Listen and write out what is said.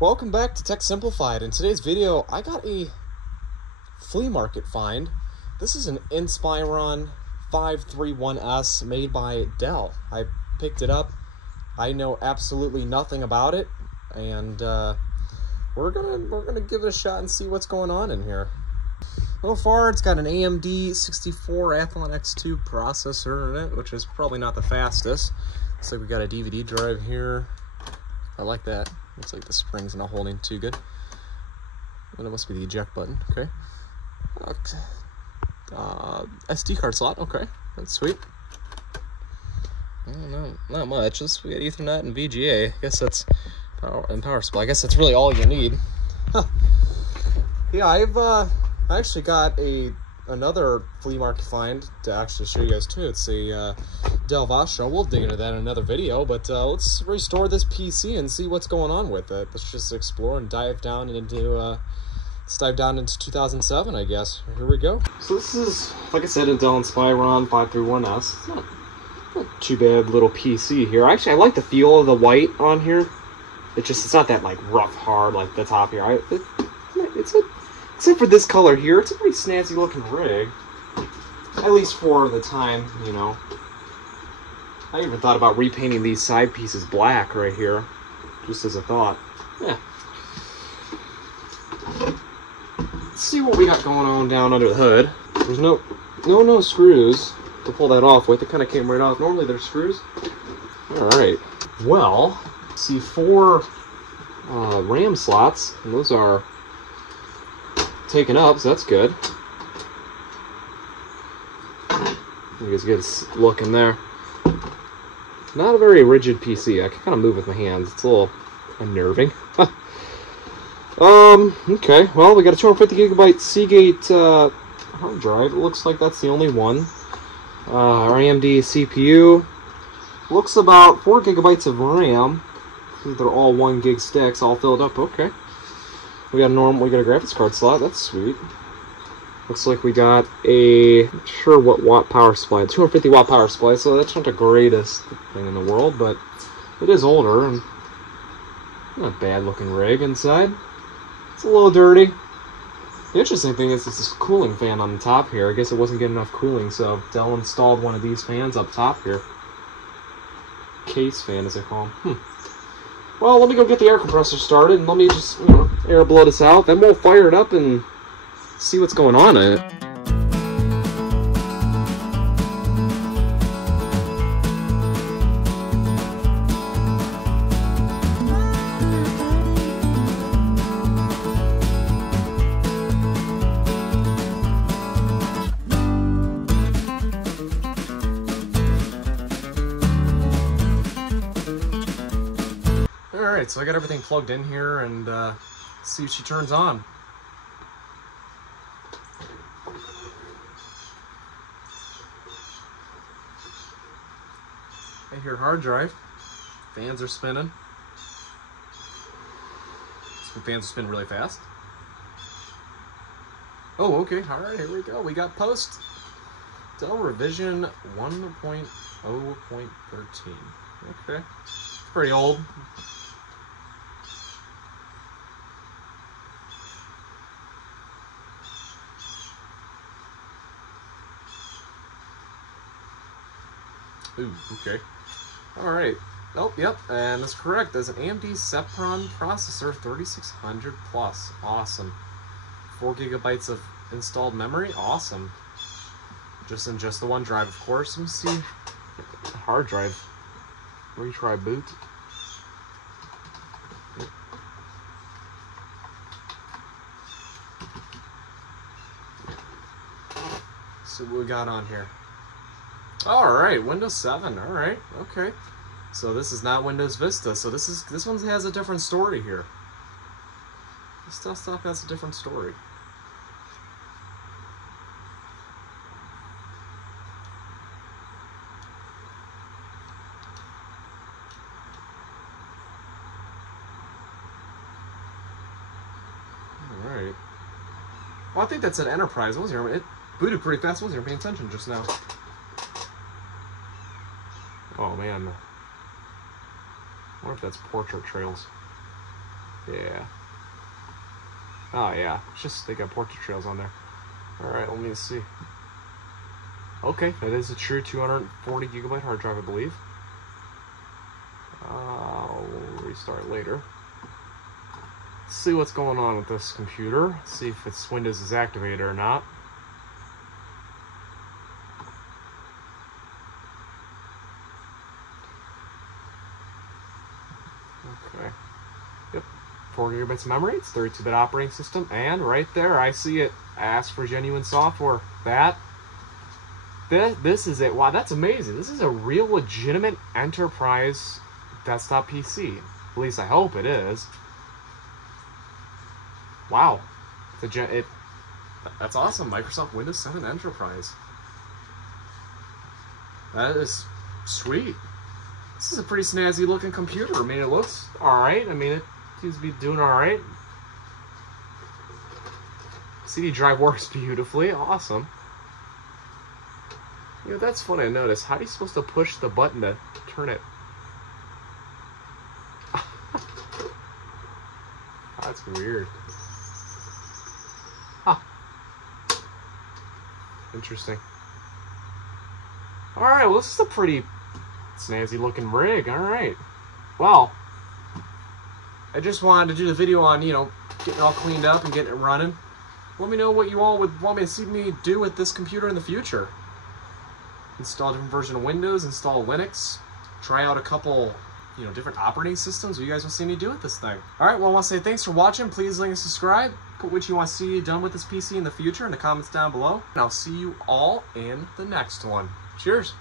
Welcome back to Tech Simplified. In today's video, I got a flea market find. This is an Inspiron 531S made by Dell. I picked it up. I know absolutely nothing about it, and we're gonna give it a shot and see what's going on in here. So far, it's got an AMD 64 Athlon X2 processor in it, which is probably not the fastest. Looks like we got a DVD drive here. I like that. Looks like the spring's not holding too good. And it must be the eject button. Okay. SD card slot. Okay, that's sweet. No, not much. Just we got Ethernet and VGA. I guess that's power supply. I guess that's really all you need. Huh. Yeah, I actually got another flea market find to actually show you guys too. It's a Dell Vostro. We'll dig into that in another video, but let's restore this PC and see what's going on with it. Let's just explore and dive down into let's dive down into 2007, I guess. Here we go. So this is, like I said, a Dell Inspiron 531S. It's not too bad little PC here. Actually, I like the feel of the white on here. It's not that like rough hard like the top here. Except for this color here, it's a pretty snazzy looking rig. At least for the time, you know. I even thought about repainting these side pieces black right here, just as a thought. Yeah. Let's see what we got going on down under the hood. There's no screws to pull that off with. It kind of came right off. Normally there's screws. All right. Well, see 4 RAM slots, and those are taken up, so that's good. You guys get a look in there. Not a very rigid PC. I can kind of move with my hands. It's a little unnerving. Okay. Well, we got a 250 gigabyte Seagate hard drive. It looks like that's the only one. Our AMD CPU. Looks about 4 gigabytes of RAM. They're all 1 gig sticks, all filled up. Okay. We got a graphics card slot. That's sweet. Looks like we got not sure what watt power supply, 250 watt power supply, so that's not the greatest thing in the world, but it is older and not a bad looking rig inside. It's a little dirty. The interesting thing is this cooling fan on the top here. I guess it wasn't getting enough cooling, so Dell installed one of these fans up top here. Case fan, as they call them. Well, let me go get the air compressor started, and let me just, air blow this out. Then we'll fire it up and see what's going on in it. Alright, so I got everything plugged in here, and see if she turns on. I hear hard drive. Fans are spinning. Some fans are spinning really fast. Oh, okay. Alright, here we go. We got post. Dell revision 1.0.13. Okay. It's pretty old. Ooh, okay. Alright. Oh, yep, and that's correct. There's an AMD Cepron processor, 3600 plus. Awesome. 4 gigabytes of installed memory. Awesome. Just the one drive, of course. Let me see. Hard drive. Retry boot. So what we got on here? Alright, Windows 7, alright, okay. So this is not Windows Vista, so this one has a different story here. This stuff has a different story. Alright. Well, I think that's an Enterprise. It booted pretty fast. I wasn't even paying attention just now. Oh man. I wonder if that's portrait trails. Yeah. Oh yeah, it's just they got portrait trails on there. All right, let me see. Okay, that is a true 240 gigabyte hard drive, I believe. I'll restart later. Let's see what's going on with this computer. See if its Windows is activated or not. Okay. Yep. 4 gigabytes of memory. It's 32-bit operating system, and right there, I see it. Ask for genuine software. This is it. Wow, that's amazing. This is a real legitimate enterprise desktop PC. At least I hope it is. Wow. That's awesome. Microsoft Windows 7 Enterprise. That is sweet. This is a pretty snazzy looking computer. I mean, it looks alright. I mean, it seems to be doing alright. CD drive works beautifully. Awesome. You know, that's funny to notice. How are you supposed to push the button to turn it? That's weird. Huh. Interesting. Alright, well, this is a pretty snazzy looking rig. Alright. Well, I just wanted to do the video on, you know, getting it all cleaned up and getting it running. Let me know what you all would want me to see me do with this computer in the future. Install a different version of Windows, install Linux, try out a couple, you know, different operating systems. What you guys want to see me do with this thing? Alright, well, I want to say thanks for watching. Please like and subscribe. Put what you want to see done with this PC in the future in the comments down below. And I'll see you all in the next one. Cheers!